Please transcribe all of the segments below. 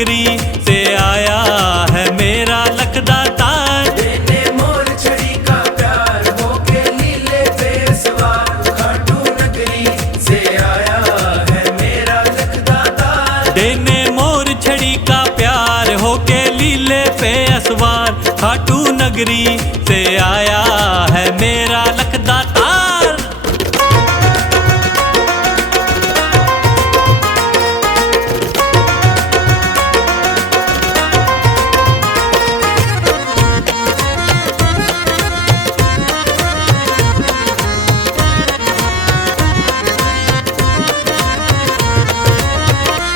नगरी से आया है मेरा लखदातार। देने मोर छड़ी का प्यार होके लीले पे सवार, खाटू नगरी से आया है मेरा लखदातार। देने मोर छड़ी का प्यार होके लीले पे असवार, खाटू नगरी से आया है मेरा लखदातार।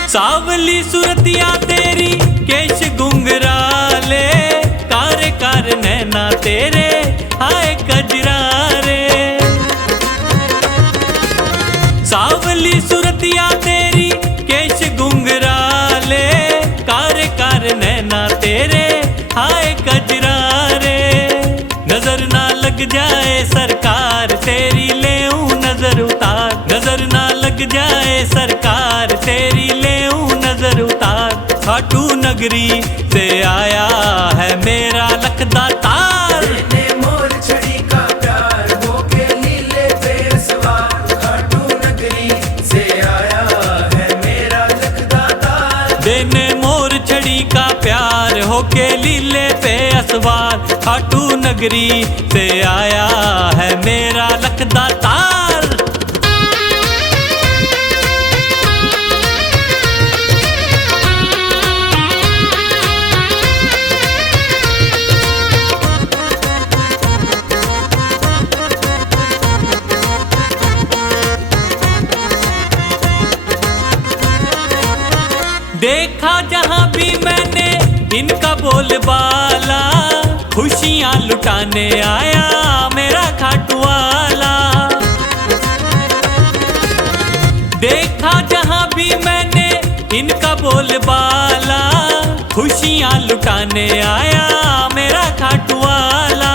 सावली सुरतिया तेरी केश गुंगराले, कार कार नैना तेरे हाय कजरारे। सावली सुरतिया तेरी केश गुंगराले, कार कार नैना तेरे हाय कजरारे। नजर ना लग जाए सरकार तेरी लेऊं नजर उतार, नजर ना लग जाए सरकार तेरी लेऊं नजर उतार। खाटू नगरी से आया है मेरा लखदातार। देने मोर छड़ी का प्यार होके लीले पे सवार, खाटू नगरी से आया है मेरा लखदातार। देने मोर छड़ी का प्यार होके लीले पे असवार, खाटू नगरी से आया है मेरा लखदातार। देखा जहां भी मैंने इनका बोलबाला, खुशियां लुटाने आया मेरा खाटू वाला। देखा जहां भी मैंने इनका बोलबाला, खुशियां लुटाने आया मेरा खाटू वाला।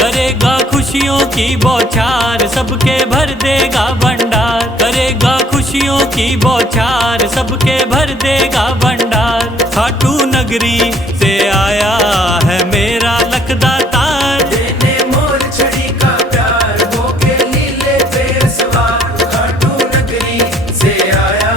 करेगा खुशियों की बौछार सबके भर देगा भंडार, करेगा खुशियों की बौछार सबके भर देगा भंडार। खाटू नगरी से आया है मेरा लखदातार। देने मोर छड़ी का प्यार होके लीले पे सवार, खाटू नगरी से आया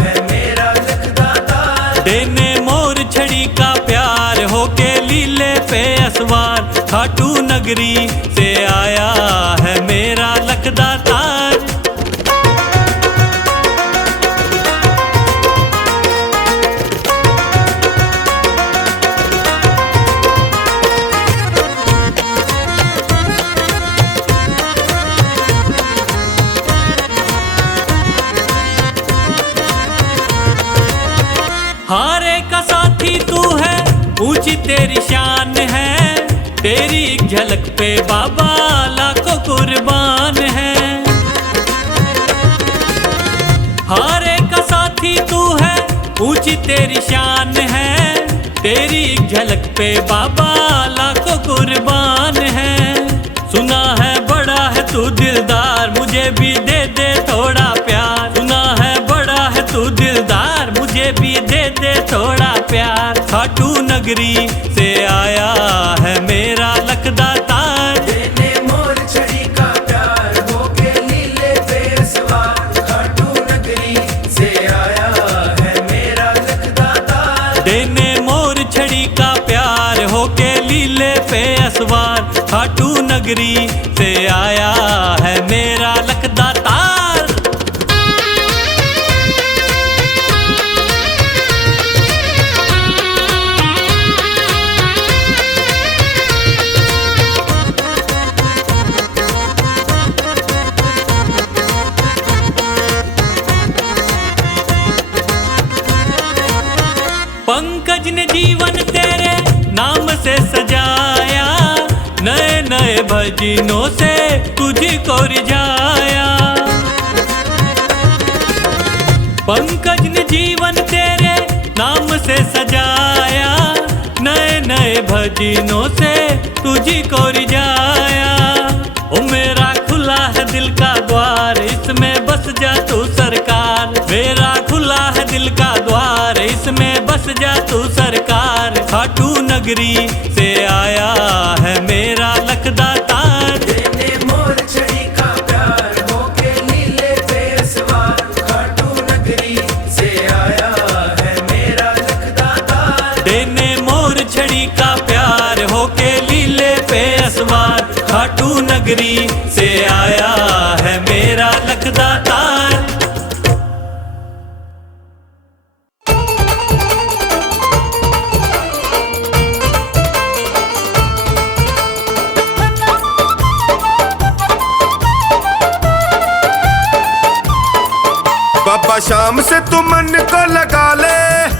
है मेरा लखदातार। देने मोर छड़ी का प्यार होके लीले पे असवार, खाटू नगरी से आया है मेरा लखदातार। हारे का साथी तू है, ऊंची तेरी शान है, तेरी एक झलक पे बाबा लाखों कुर्बान है। हारे का साथी तू है, ऊंची तेरी शान है, तेरी एक झलक पे बाबा लाखों कुर्बान है। सुना है बड़ा है तू दिलदार, मुझे भी दे दे थोड़ा प्यार। सुना है बड़ा है तू दिलदार, मुझे भी दे दे थोड़ा प्यार। खाटू नगरी से आया है मेरा लखदातार। देने मोर छड़ी का प्यार होके लीले पे सवार, खाटू नगरी से आया है मेरा लखदातार। देने मोर छड़ी का प्यार होके लीले पे असवार, खाटू नगरी से आया है मेरा लखदातार। पंकज ने जीवन तेरे नाम से सजाया, नए नए भजनों से तुझको रिझाया। पंकज ने जीवन तेरे नाम से सजाया, नए नए भजनों से तुझको रिझाया। ओ मेरा खुला है दिल का द्वार, इसमें बस जा तू सरकार। मेरा खुला है दिल का द्वार, इसमें बस बस जा तू सरकार। खाटू नगरी से आया है मेरा लखदातार। देने मोर छड़ी का प्यार होके लीले पे सवार। खाटू नगरी से आया है मेरा लखदातार। देने मोर छड़ी का प्यार होके लीले पे असवार। खाटू नगरी से आया है मेरा लखदातार। बाबा शाम से तू मन को लगा ले,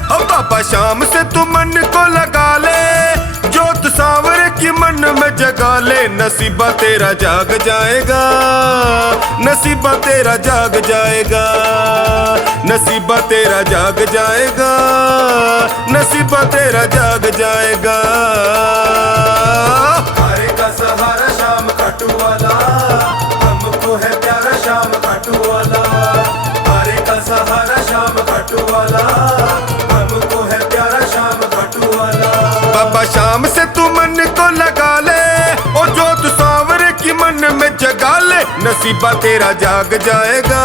ओ बाबा शाम से तू मन को लगा ले। जोत सांवरे की मन में जगा ले। नसीबा तेरा जाग जाएगा, नसीबा तेरा जाग जाएगा, नसीबा तेरा जाग जाएगा, नसीबा तेरा जाग जाएगा। हारे का सहारा शाम खाटू वाला, हमको है प्यारा शाम खाटू वाला। हारे का सहारा शाम खाटू वाला, हमको है प्यारा शाम खाटू वाला। बाबा शाम से तू मन को लगा ले, ओ जोत सांवरे की मन में जगा ले। नसीबा तेरा जाग जाएगा,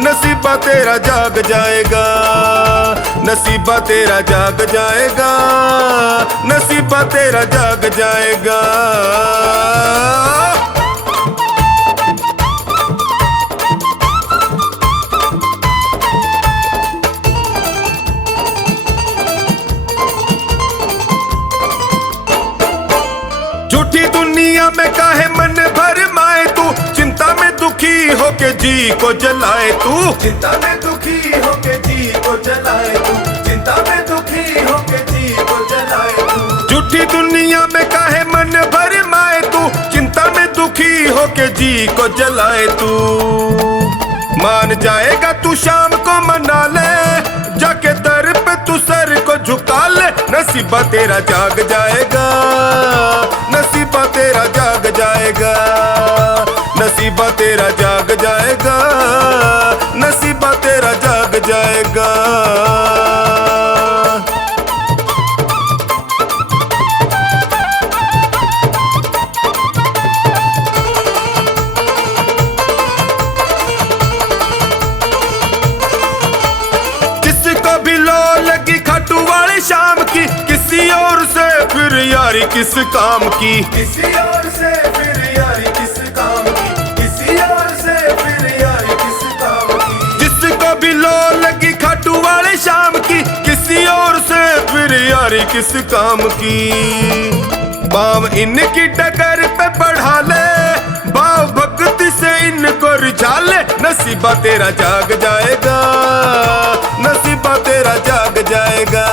नसीबा तेरा जाग जाएगा, नसीबा तेरा जाग जाएगा, नसीबा तेरा जाग जाएगा। झूठी दुनिया में काहे मन भर माए तू। चिंता में दुखी होके जी को जलाए तू। चिंता में दुखी होके जी को जलाए तू। चिंता में दुखी होके जी को जलाए तू। झूठी दुनिया में काहे मन भर माए तू। चिंता में दुखी होके जी को जलाए तू। मान जाएगा तू शाम को मना ले, जाके दर पे तू सर को झुका ले। नसीबा तेरा जाग जाएगा, नसीबा तेरा जाग जाएगा, नसीबा तेरा जाग जाएगा, नसीबा तेरा जाग जाएगा। जिसको भी लो लगी खाटू वाली शाम की, किसी और से फिर यारी किस काम की। किसी और से फिर यारी किस काम की। किसी और से फिर यारी किस काम की। जिसको भी लो लगी खाटू वाली शाम की, किसी और से फिर यारी किस काम की। बाम इनकी डगर पे बढ़ा ले, भाव भक्ति से इनको रिझा ले। नसीबा तेरा जाग जाएगा, नसीबा तेरा जाग जाएगा,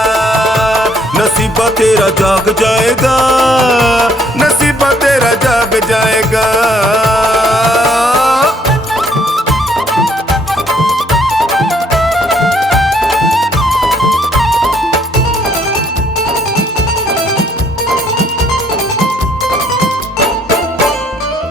नसीबा तेरा जाग जाएगा, नसीबा तेरा जाग जाएगा।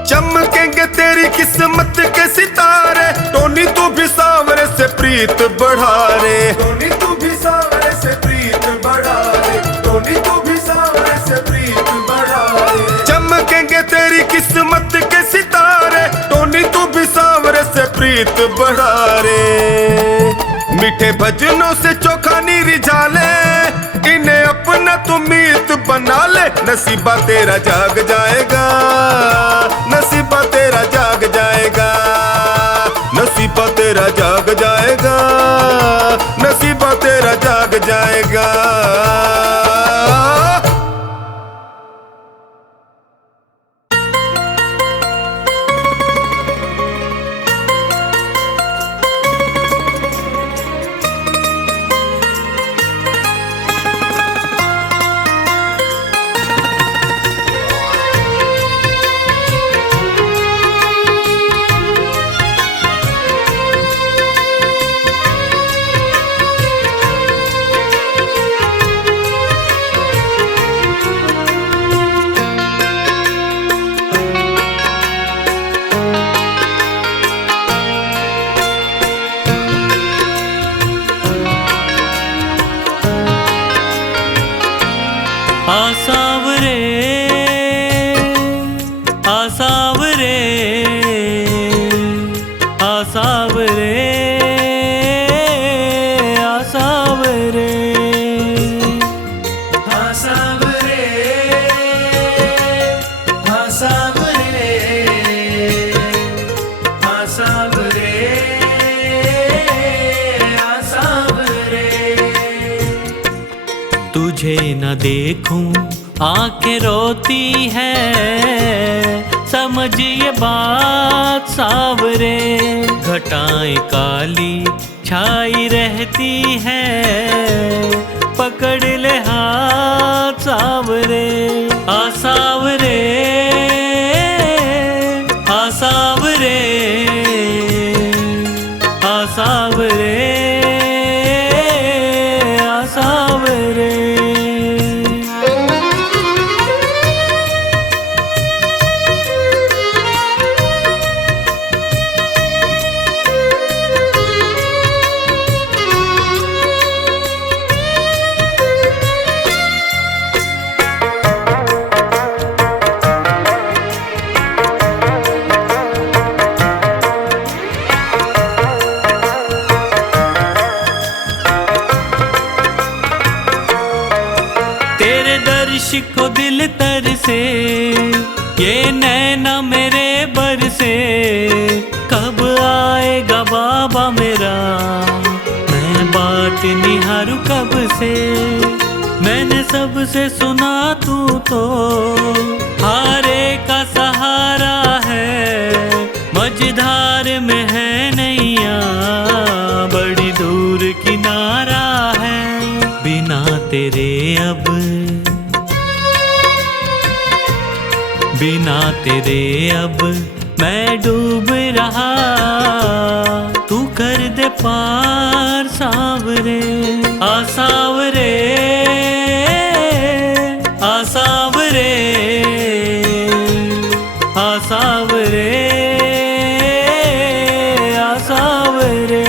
चमकेंगे तेरी किस्मत के सितारे। टोनी तू भी सांवरे से प्रीत बढ़ा रे। टोनी तू भी सांवरे से प्रीत बढ़ा रे। टोनी तू भी सांवरे से प्रीत बढ़ा रे। चमकेंगे तेरी किस्मत के सितारे। टोनी तू भी सांवरे से प्रीत बढ़ा रे। मीठे भजनों से चोखा नी रिझा ले, इन्हें अपना तू मीत बना ले। नसीबा तेरा जाग जाएगा, नसीबा तेरा जाग जाएगा, नसीबा तेरा जाग जाएगा, नसीबा तेरा जाग जाएगा। आसावरे आसावरे आसावरे आसावरे आसावरे आसावरे आसावरे। तुझे न देखूं आंखें रोती है, समझ ये बात सावरे। घटाएं काली छाई रहती है, पकड़ ले हाथ सावरे। आसावरे आसावरे आसावरे आसावरे। तेरे दर्श को दिल तर से, ये नैना मेरे बर से। कब आएगा बाबा मेरा, मैं बात निहारूं कब से। मैंने सबसे सुना तू तो हारे का सहारा है। मझधार में है नैया, बड़ी दूर किनारा है। बिना तेरे अब, बिना तेरे अब मैं डूब रहा। तू कर दे पार सावरे। आसावरे आसावरे आसावरे आसावरे।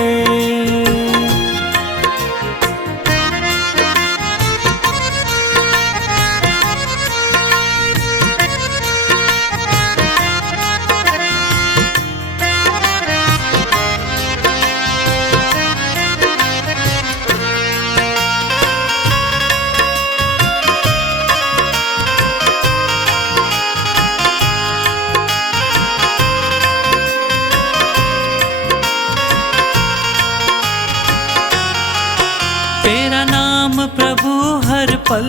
तेरा नाम प्रभु हर पल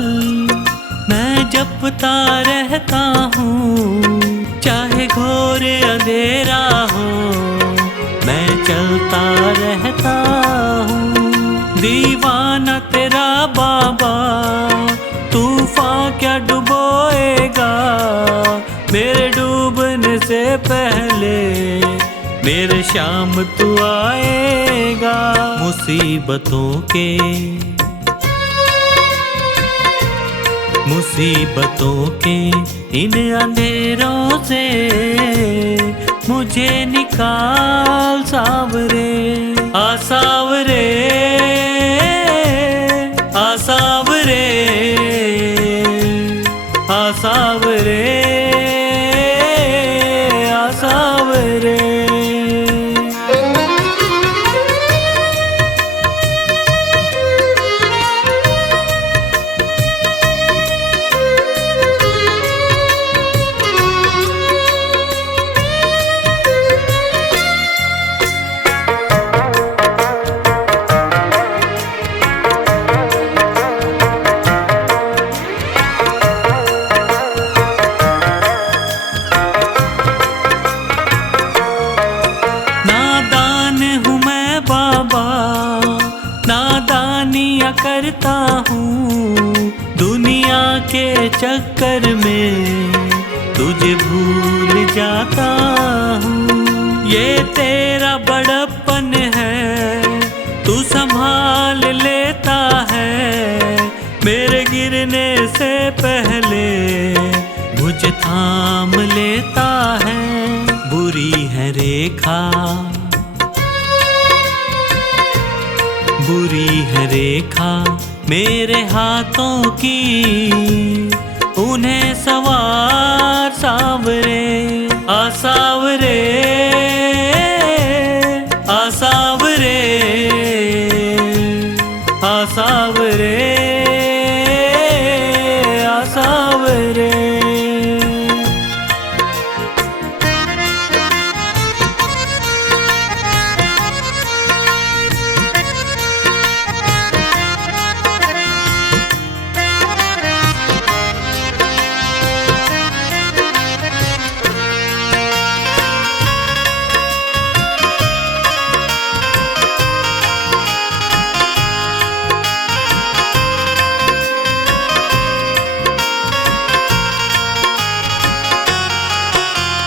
मैं जपता रहता हूँ। चाहे घोर अंधेरा हो, मैं चलता रहता हूँ। दीवाना तेरा बाबा, तूफान क्या डुबोएगा। मेरे डूबने से पहले मेरे शाम तू आएगा। मुसीबतों के इन अंधेरों से मुझे निकाल सावरे। आसावरे आसावरे आसावरे आसावरे। नादानियाँ करता हूँ दुनिया के चक्कर में, तुझे भूल जाता हूँ। ये तेरा बड़प्पन है, तू संभाल लेता है। मेरे गिरने से पहले मुझे थाम लेता है। बुरी है रेखा, बुरी है रेखा मेरे हाथों की, उन्हें सवार सावरे। आसावरे आसावरे आसावरे आसावरे।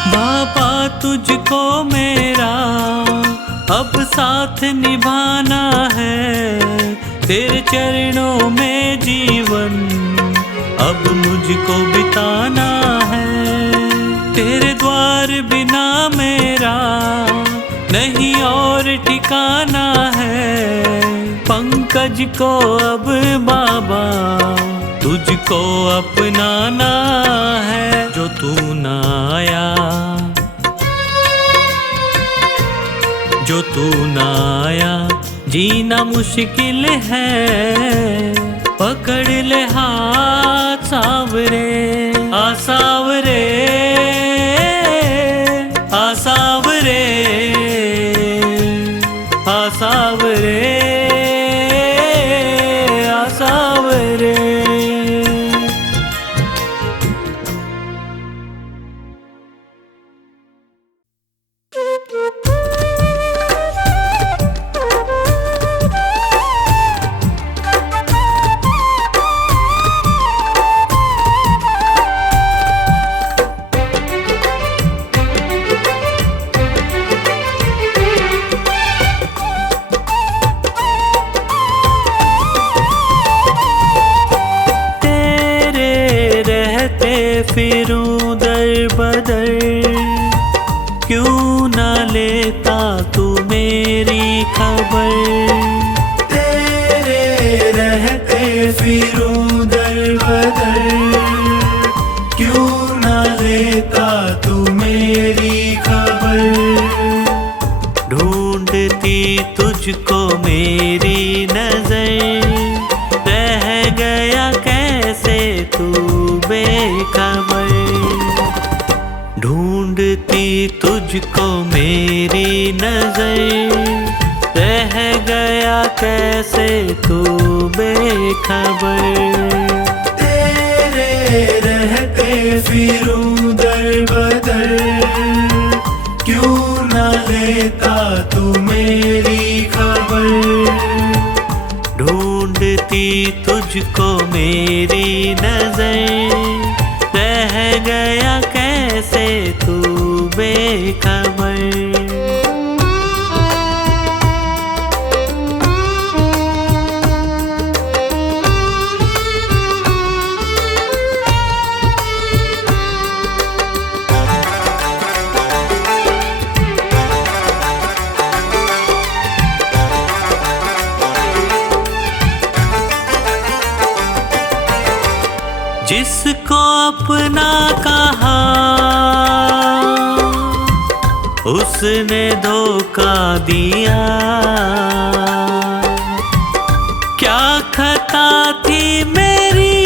बाबा तुझको मेरा अब साथ निभाना है, तेरे चरणों में जीवन अब मुझको बिताना है। तेरे द्वार बिना मेरा नहीं और ठिकाना है, पंकज को अब बाबा तुझको अपनाना है। जो तू न आया, जो तू न आया जीना मुश्किल है, पकड़ ले हाथ सावरे आसावरे आसावरे आसावरे आसावरे। फिरूं दर बदर, क्यों न लेता तू मेरी खबर। तेरे रहते फिरूं दर बदर, क्यों न लेता तू मेरी खबर। ढूंढती तुझको मेरी नजर, रह गया कैसे तू बेखबर। ढूंढती तुझको मेरी नजर, रह गया कैसे तू बेखबर। तेरे रहते फिरूं दर बदर, क्यों न लेता तू मेरी खबर। ढूंढती तुझको मेरी नजर, रह गया कैसे तू बेखबर। जिसको अपना कहा उसने धोखा दिया, क्या खता थी मेरी,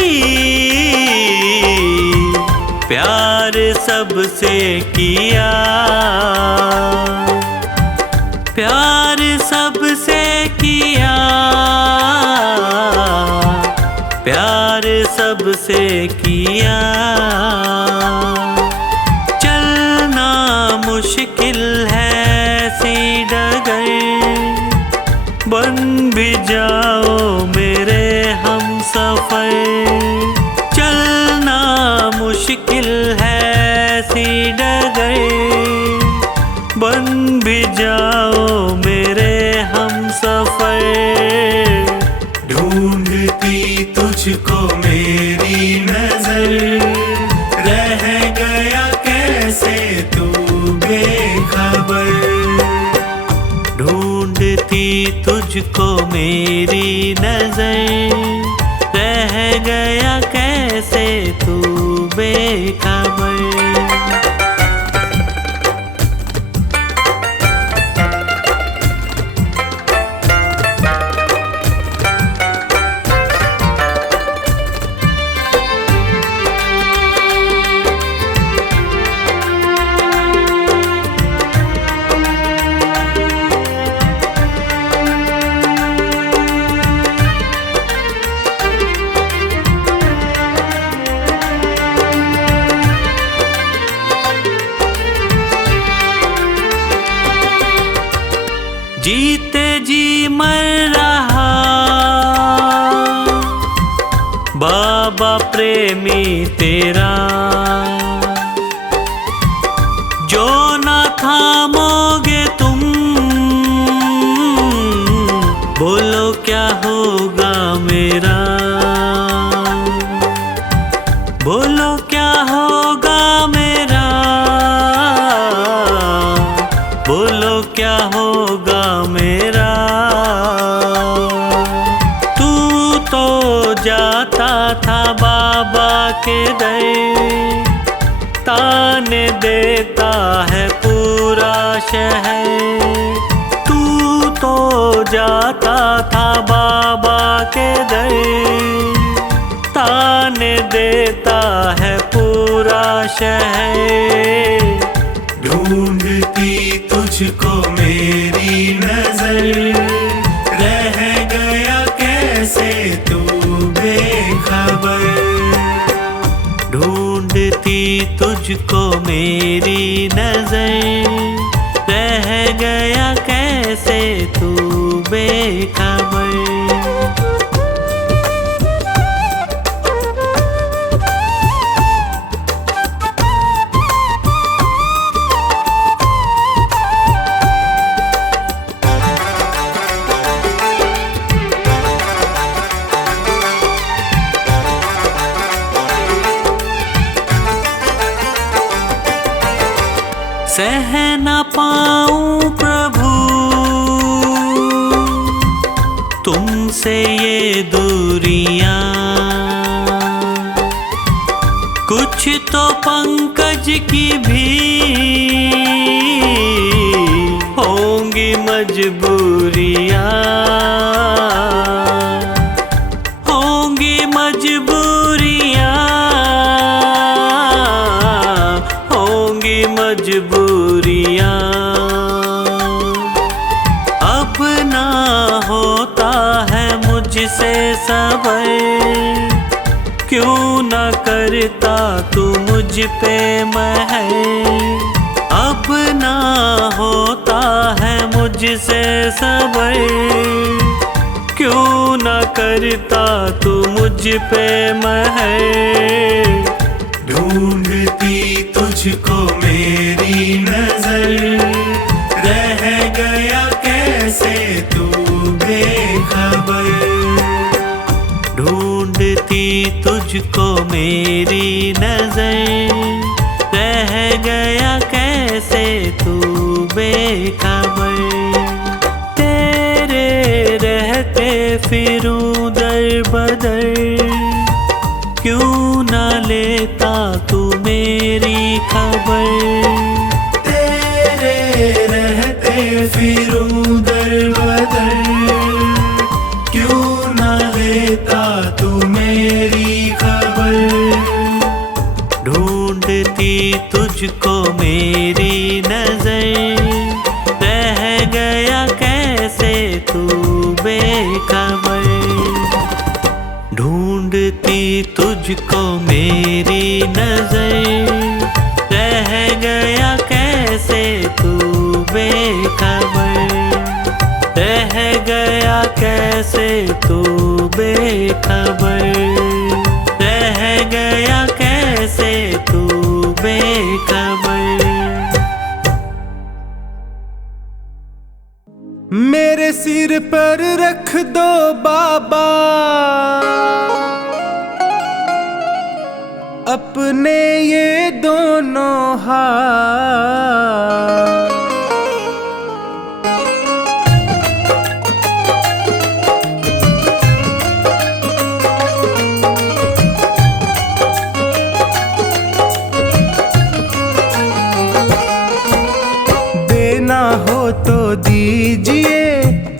प्यार सबसे किया। प्यार सबसे किया, प्यार सबसे किया। चलना मुश्किल है सी डगर, बन भी जाओ मेरे हम सफर। चलना मुश्किल है सी डगर, बन भी जाओ मेरे हम सफर। ढूंढती तुझको मेरी नजर, रह गया कैसे तू बेखबर। ढूंढती तुझको मेरी नजर, रह गया कैसे तू बेखबर। जीते जी मर रहा बाबा प्रेमी तेरा, जो ना थामोगे तुम, बोलो क्या होगा मेरा, बोलो क्या होगा मेरा, बोलो क्या होगा मेरा। तू तो जाता था बाबा के दर, ताने देता है पूरा शहर। तू तो जाता था बाबा के दर, ताने देता है पूरा शहर। ढूंढती तुझको मेरी नजर, रह गया कैसे तू बेखबर। ढूंढती तुझको मेरी नजर, रह गया कैसे तू बेखबर। सह न पाऊं प्रभु तुमसे ये दूरियां, कुछ तो पंकज की भी होंगी मजबूरियां, होंगी मजबूरियां, होंगी मजबूरियां। अब ना होता है मुझसे सबर, क्यों न करता तू मुझ पे महर। अब ना होता है मुझसे सबर, क्यों न करता तू मुझ पे महर। ढूंढती तुझको मेरी नजर, रह गया कैसे तू बेखबर। ढूंढती तुझको मेरी नजर, रह गया कैसे तू बेखबर। तेरे रहते फिरूं दर बदर, क्यों न लेता तू मेरी खबर। तेरे रहते फिरूं दर बदर, क्यों न लेता तू मेरी खबर। ढूंढती तुझको मेरी नजर, रह गया कैसे तू बेखबर। ढूंढती तुझको मेरी नजर, रह गया कैसे तू बेखबर। रह गया कैसे तू बेखबर, रह गया कैसे तू बेखबर। मेरे सिर पर रख दो बाबा अपने ये दोनों हाथ। देना हो तो दीजिए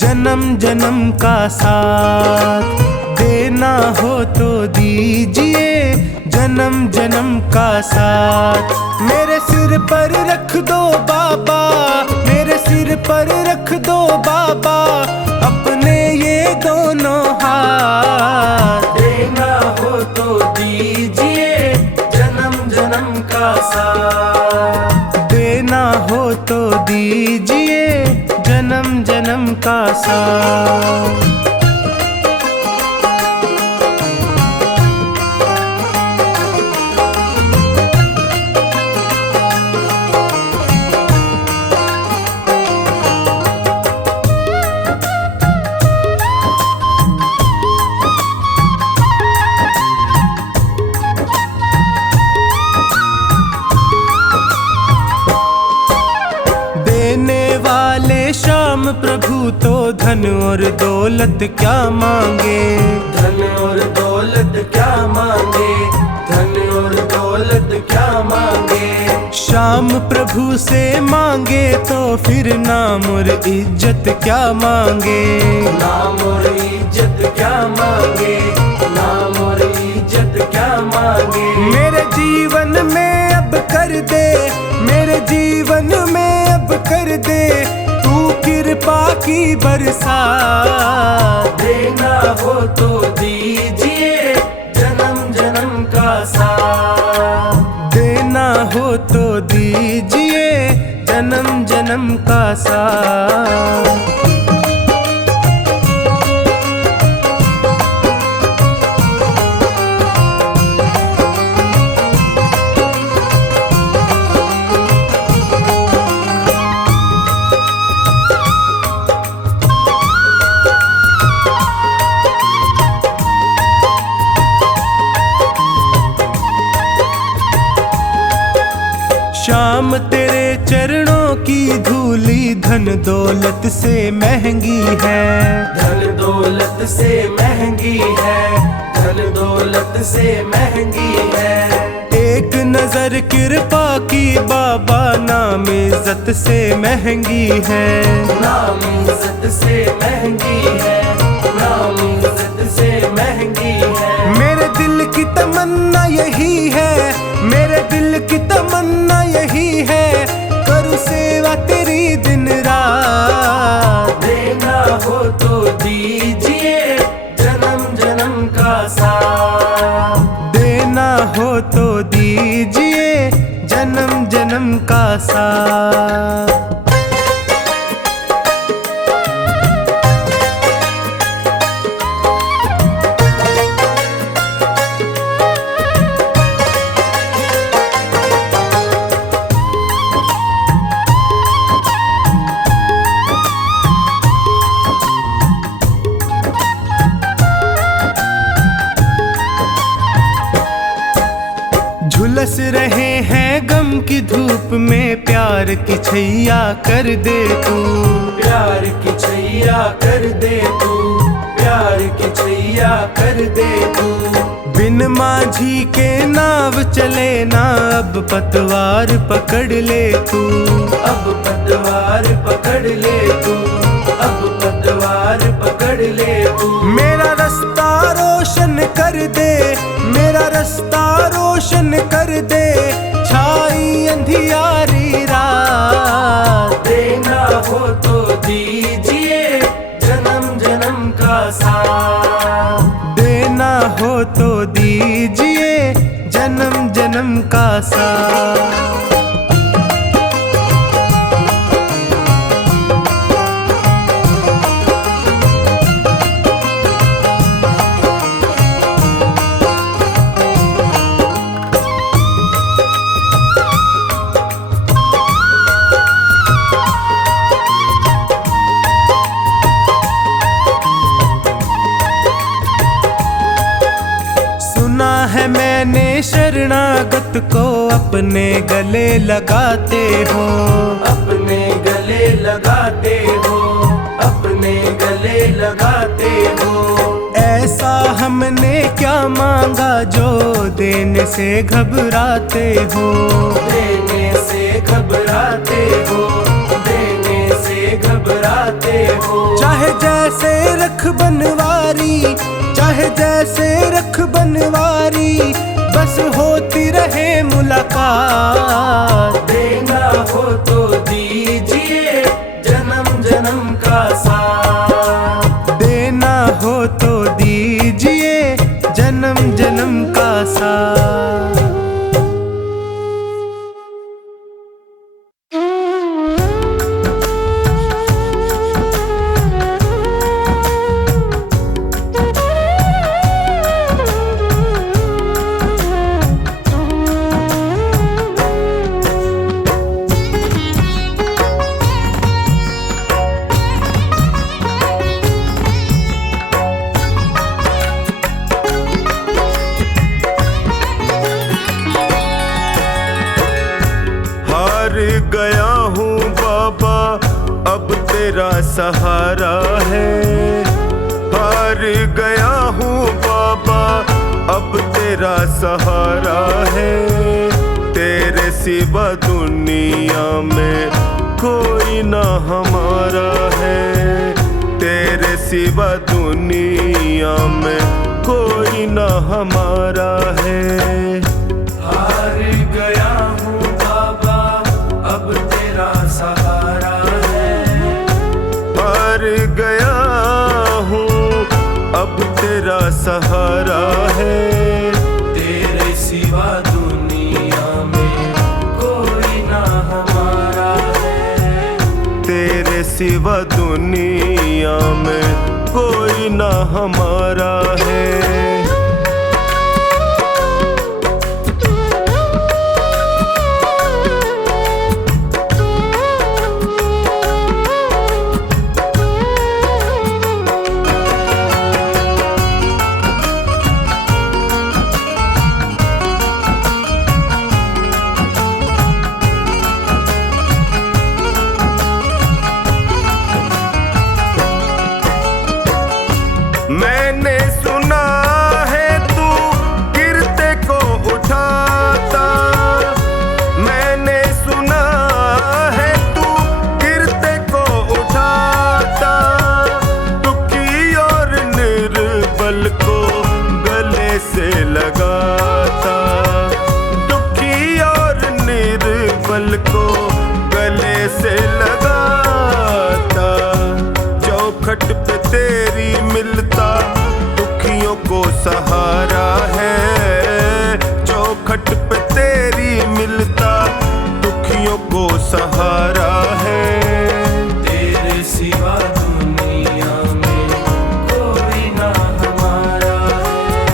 जन्म जन्म का साथ, देना हो तो दीजिए जन्म जन्म का साथ। मेरे सिर पर रख दो बाबा, मेरे सिर पर रख दो बाबा अपने ये दोनों हाथ। देना हो तो दीजिए जन्म जन्म का साथ, देना हो तो दीजिए जन्म जन्म का साथ। श्याम प्रभु तो धन और दौलत क्या मांगे, धन और दौलत क्या मांगे, धन और दौलत क्या मांगे। श्याम प्रभु से मांगे तो फिर नाम और इज्जत क्या मांगे, नाम और इज्जत क्या मांगे, नाम और इज्जत क्या मांगे। मेरे जीवन में अब कर दे, मेरे जीवन में अब कर दे तू कृपा की बरसात। देना हो तो दीजिए जन्म जन्म का साथ, देना हो तो दीजिए जन्म जन्म का साथ। श्याम तेरे चरणों की धूली धन दौलत से महंगी है, धन दौलत से महंगी है, धन दौलत से महंगी है। एक नजर कृपा की बाबा नाम इज्जत से महंगी है, नाम इज्जत से महंगी है, नाम इज्जत से महंगी है। मेरे दिल की तमन्ना यही है, मेरे दिल की तमन्ना यही है करूँ सेवा तेरी दिन रात। देना हो तो दीजिए जन्म जन्म का साथ, देना हो तो दीजिए जन्म जन्म का साथ। झुलस रहे हैं गम की धूप में प्यार की छैया कर दे तू, प्यार की छैया कर दे तू, प्यार की छैया कर दे तू। बिन माझी के नाव चले ना अब पतवार पकड़ ले तू, अब पतवार पकड़ ले तू, अब पतवार पकड़ ले तू। मेरा रास्ता रोशन कर दे, मेरा रास्ता रोशन कर दे छाई अंधियारी रात। देना हो तो दीजिए जन्म जन्म का साथ, देना हो तो दीजिए जन्म जन्म का साथ। है मैंने शरणागत को अपने गले लगाते हो, अपने गले लगाते हो, अपने गले लगाते हो। ऐसा हमने क्या मांगा जो देने से घबराते हो, देने से घबराते हो, देने से घबराते हो। चाहे जैसे रख बनवारी, चाहे जैसे रख बनवारी बस होती रहे मुलाकात। देना हो तो दीजिए जन्म जन्म का साथ, देना हो तो दीजिए जन्म जन्म का साथ। हार गया हूँ बाबा अब तेरा सहारा है। हार गया हूँ बाबा अब तेरा सहारा है। तेरे सिवा दुनिया में कोई ना हमारा है। तेरे सिवा दुनिया में कोई ना हमारा है। हार गया हूँ बाबा अब तेरा सहारा है। हार गया हूँ अब तेरा सहारा है। तेरे सिवा दुनिया में कोई ना हमारा है। तेरे सिवा दुनिया में कोई ना हमारा है। मैंने सुना है तू गिरते को उठाता। मैंने सुना है तू गिरते को उठाता। दुखी और निर्बल को गले से लगाता। दुखी और निर्बल को गले से लगाता। चौखट पे तेरी मिलता दुखियों को सहारा है। चौखट पे तेरी मिलता दुखियों को सहारा है। तेरे सिवा दुनिया में कोई ना हमारा है।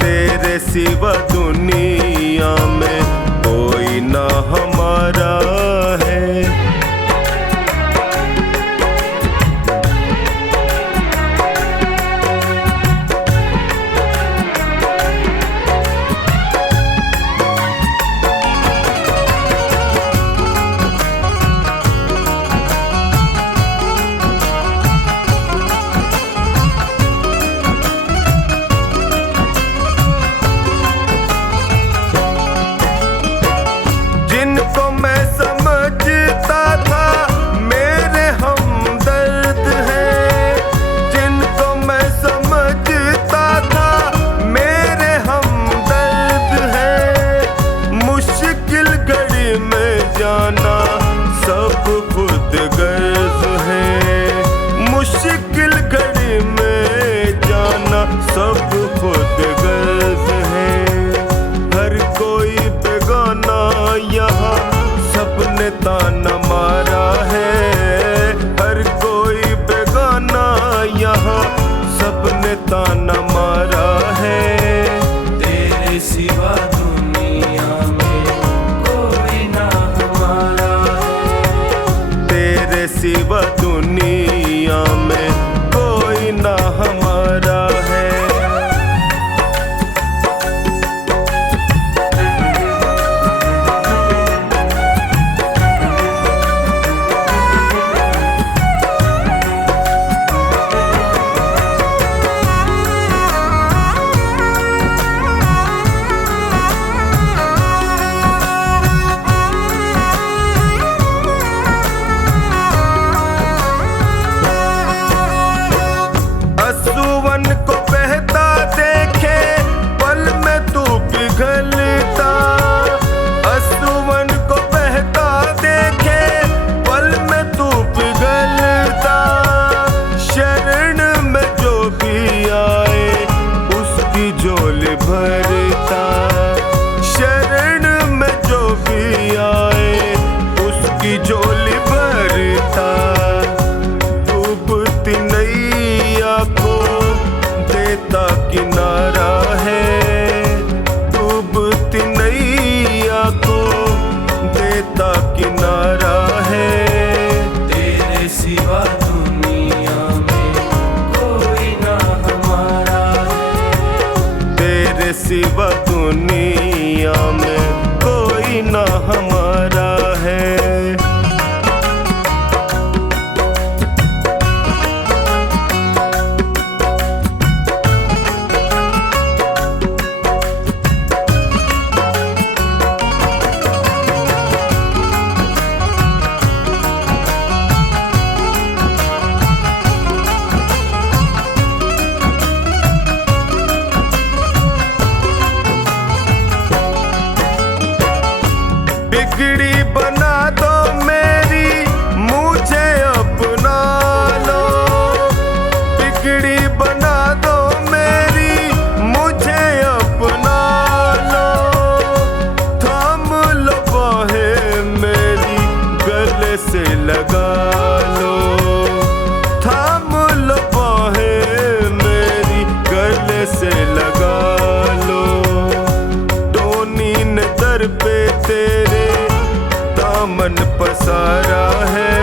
तेरे सिवा दुनिया में कोई ना हमारा है। जिनको मैं समझता था मेरे हमदर्द हैं। जिनको मैं समझता था मेरे हमदर्द हैं। मुश्किल घड़ी में जाना सब खुद गर्ज है। मुश्किल घड़ी में जाना सब खुद गर्ज है। हर कोई बेगाना यहाँ सबने ताना मारा है। हर कोई बेगाना यहाँ सबने ताना मारा है। तेरे सिवा दुनिया में कोई ना हमारा है। तेरे सिवा दुनिया में कोई ना हमारा है। असुवन को बहता देखे पल में तू पिघलता। असुवन को बहता देखे पल में तू पिघलता। शरण में जो भी आए उसकी झोली भरता। शरण में जो भी आए उसकी झोली भरता। डूबती नैया को देता किनारा है। डूबती नैया को देता किनारा है। तेरे सिवा दुनिया में कोई ना हमारा है। तेरे सिवा दुनिया में कोई ना हमारा है। लगा लो, थाम लो बाहें मेरी गले से लगा लो। टोनी ने दर पे तेरे दामन पसारा है,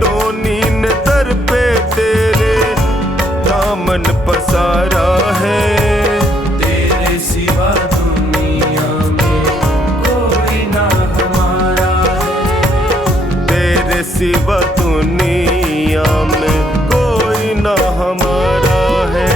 टोनी ने दर पे तेरे दामन पसारा है। तेरे सिवा दुनिया में कोई ना हमारा है, तेरे सिवा दुनिया में कोई ना हमारा है।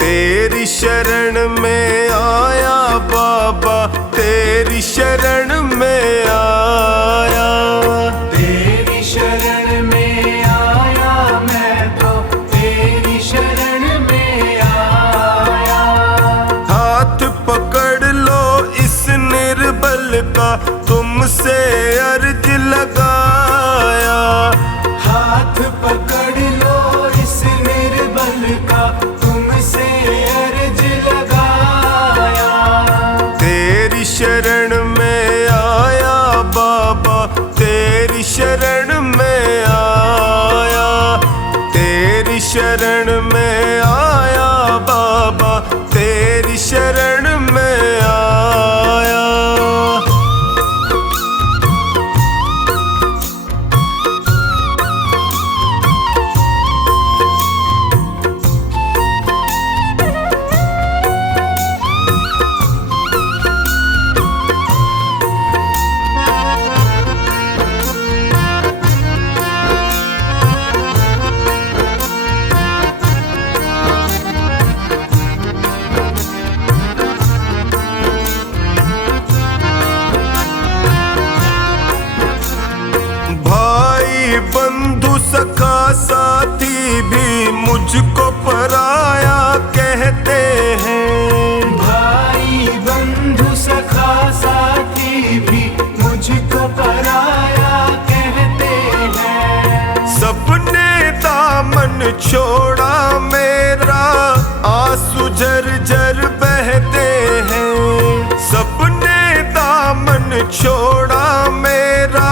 तेरी शरण में आया बाबा, तेरी शरण में आया, तेरी शरण में आया मैं तो तेरी शरण में आया। हाथ पकड़ लो इस निर्बल का तुमसे अर्ज लगाया। हाथ पकड़ लो इस निर्बल का तुमसे अर्ज लगाया। तेरी शरण में आया बाबा, तेरी शरण में आया, तेरी शरण में आया बाबा, तेरी शरण में आया। भाई बंधु सखा साथी भी मुझको पराया कहते हैं। भाई बंधु सखा साथी भी मुझको पराया कहते हैं। सबने दामन छोड़ा मेरा, आंसू झरझर बहते हैं। सबने दामन छोड़ा मेरा,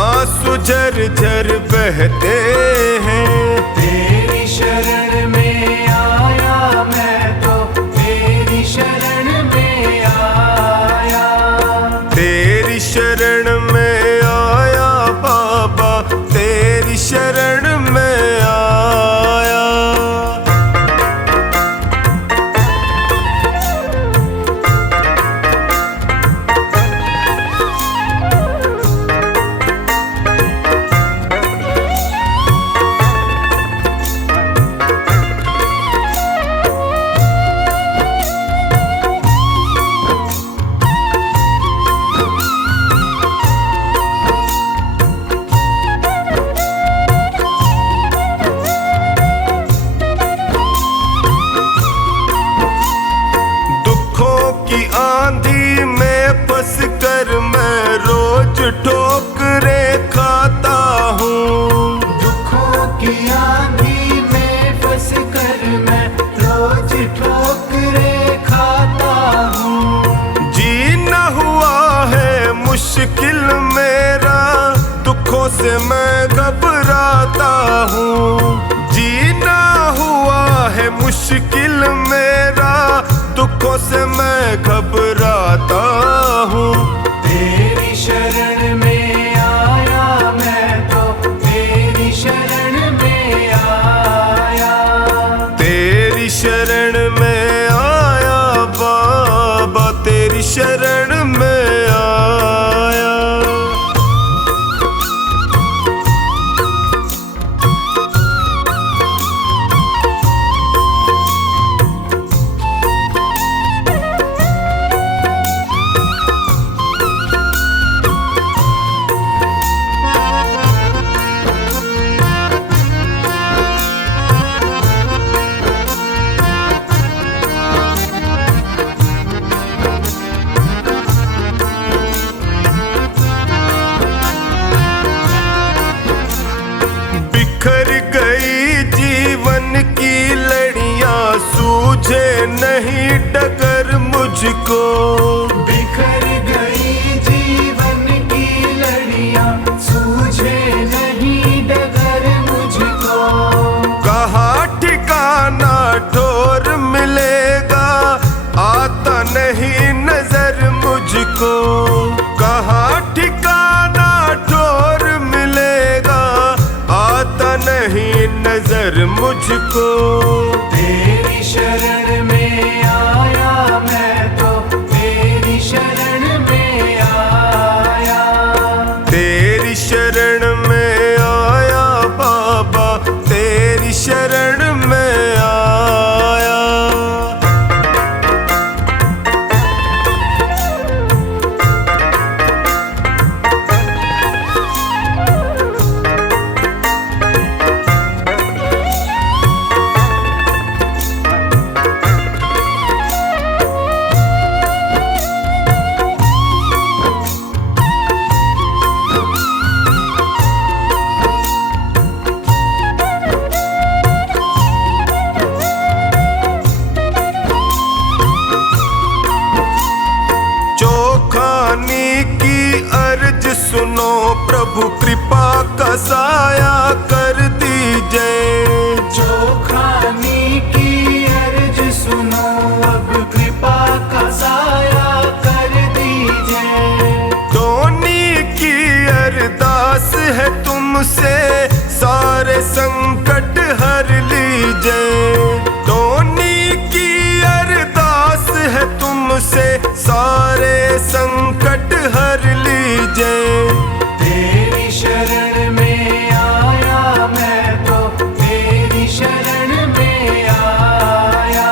आंसू झरझर बहते हैं। तेरी शरण में आया मैं तो तेरी शरण में आया। तेरी शरण में आया बाबा, तेरी शरण में आया। की आंधी में फंस कर मैं रोज ठोकरे खाता हूँ। दुखों की आंधी में फंस कर मैं रोज ठोकरे खाता हूँ। जीना हुआ है मुश्किल मेरा, दुखों से मैं घबराता हूँ। जीना हुआ है मुश्किल मेरा, दुखों से मैं घबराता हूँ। तेरी शरण में आया मैं तो तेरी शरण में आया। तेरी शरण में आया बाबा, तेरी शरण में आया। नहीं डगर मुझको। बिखर गई जीवन की लड़ियां, सूझे नहीं डगर मुझको। कहाँ ठिकाना ठोर मिलेगा, आता नहीं नजर मुझको। कहाँ ठिकाना ठोर मिलेगा, आता नहीं नजर मुझको। तेरी शरण में आया मैं तो, तेरी शरण में आया। तेरी शरण में आया बाबा, तेरी शरण में आया। चोखानी की अर्ज सुनो प्रभु, कृपा का साया कर दीजिए। चोखानी की अर्ज सुनो, अब कृपा का साया कर दीजिए। धोनी की अरदास है तुमसे, सारे संकट हर लीजिए। धोनी की अरदास है तुमसे, सारे संकट हर लीजिए। तेरी शरण में आया मैं तो, तेरी शरण में आया।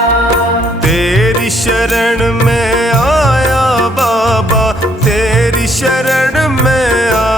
तेरी शरण में आया बाबा, तेरी शरण में आया।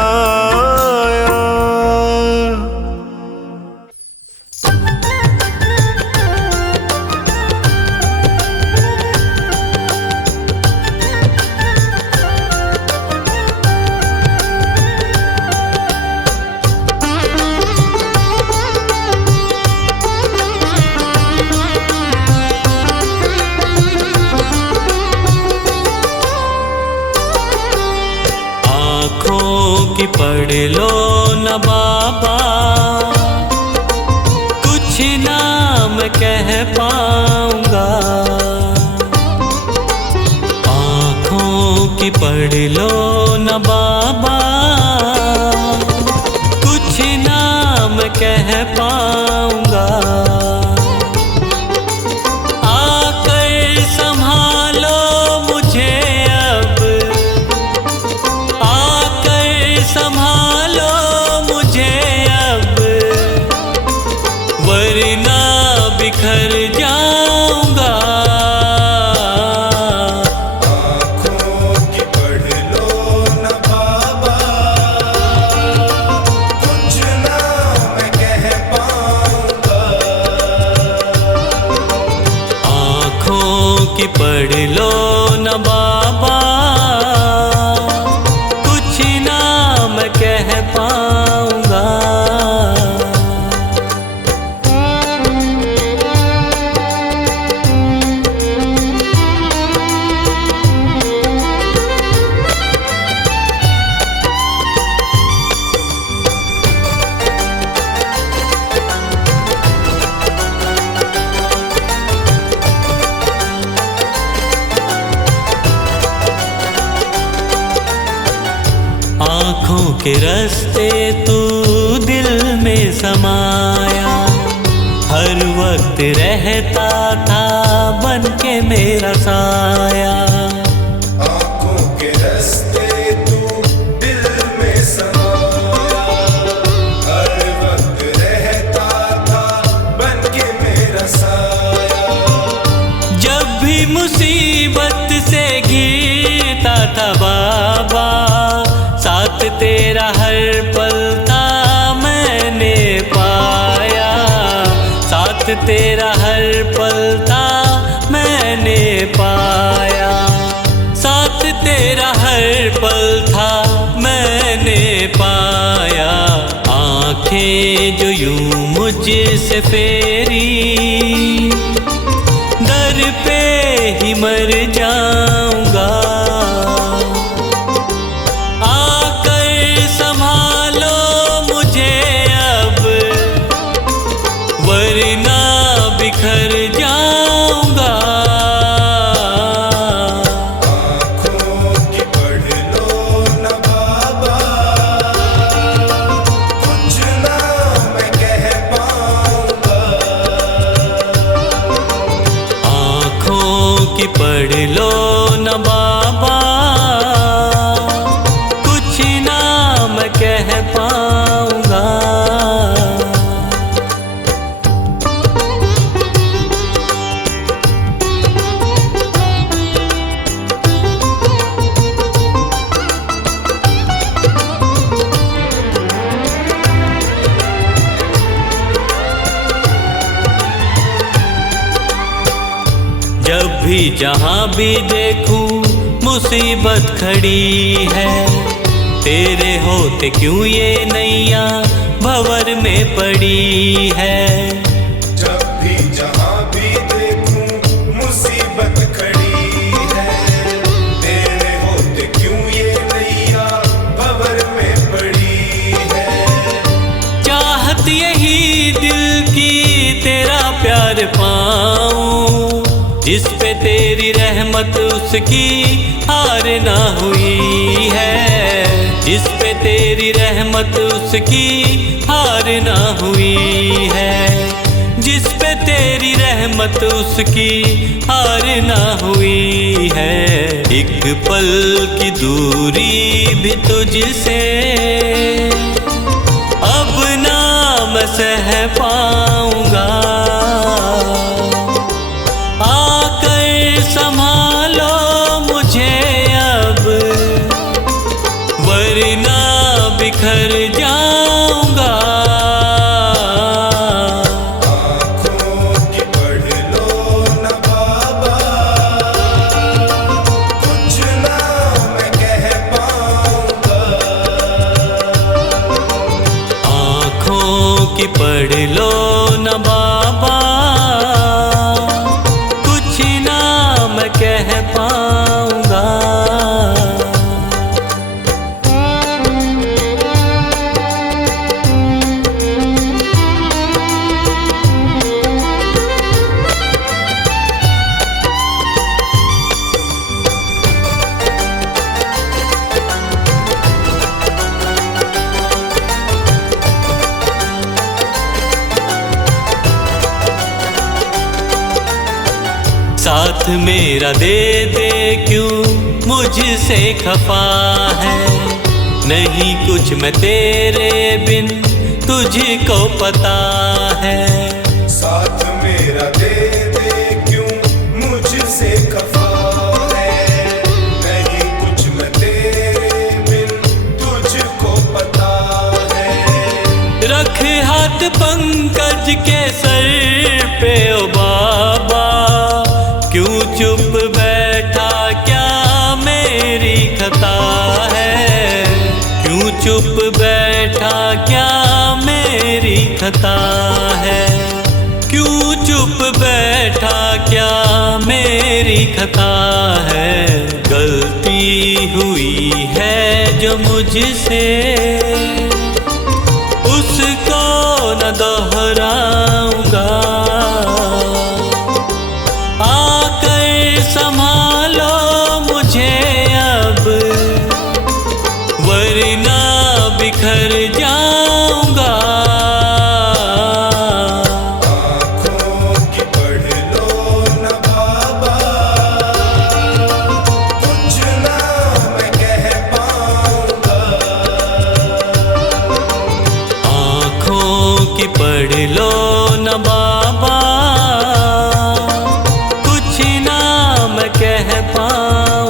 आँखों की पढ़ लो न बाबा, कुछ नाम कह पाऊंगा। आँखों की पढ़ लो न बाबा, कुछ नाम कह पाऊंगा। आकर संभालो मुझे अब, आकर संभालो मुझे अब, वरना बिखर जाऊंगा। आँखों की पढ़ लो न बाबा, कुछ नाम कह पाऊंगा। आँखों की पढ़ लो न बाबा, कुछ नाम कह पाऊंगा। आँखों के रास्ते तू दिल में समाया, हर वक्त रहता था बन के मेरा साया। आँखों के रास्ते तू दिल में समाया, हर वक्त रहता था बन के मेरा साया। जब भी मुसीबत से घिरता था बाबा, साथ तेरा हर पल था मैंने पाया। साथ तेरा हर पल था मैंने पाया। साथ तेरा हर पल था मैंने पाया। आंखें जो यूं मुझसे फेरी, दर ही मर जाऊंगा। आकर संभालो मुझे अब, वरना बिखर जाऊंगा। आँखों की पढ़ लो न बाबा, कुछ ना मैं कह पाऊंगा। आँखों की पढ़ लो न बाबा, कुछ ना मैं कह पाऊंगा। जब भी जहाँ भी देखूं मुसीबत खड़ी है, तेरे होते क्यों ये नैया भंवर में पड़ी है। जब भी जहाँ भी देखूं मुसीबत खड़ी है, तेरे होते क्यों ये नैया भंवर में पड़ी है। चाहत यही दिल की तेरा प्यार पाऊं, जिस पे तेरी रहमत उसकी हार ना हुई है। जिस पे तेरी रहमत उसकी हार ना हुई है। जिस पे तेरी रहमत उसकी हार ना हुई है। एक पल की दूरी भी तुझसे अब ना मैं सह पाऊंगा। आकर संभालो मुझे अब, वरना बिखर जाऊंगा। आँखों की पढ़ लो न बाबा, कुछ ना मैं कह पाऊंगा। आँखों की पढ़ लो न बाबा, कुछ ना मैं कह पाऊंगा। साथ मेरा दे दे क्यों मुझसे खफा है। नहीं कुछ मैं तेरे बिन तुझको पता है। साथ मेरा दे दे क्यों मुझसे खफा है। नहीं कुछ मैं तेरे बिन तुझको पता है। रख हाथ पंकज के सर पे ओ बाबा, क्यों चुप बैठा क्या मेरी खता है। क्यों चुप बैठा क्या मेरी खता है। क्यों चुप बैठा क्या मेरी खता है। गलती हुई है जो मुझसे उसको न दोहराऊंगा। आकर संभालो मुझे अब, वरना बिखर जाऊंगा। आँखों की पढ़ लो न बाबा, कुछ ना मैं कह पाऊंगा। आँखों की पढ़ लो न बाबा, कुछ ना मैं कह पाऊंगा।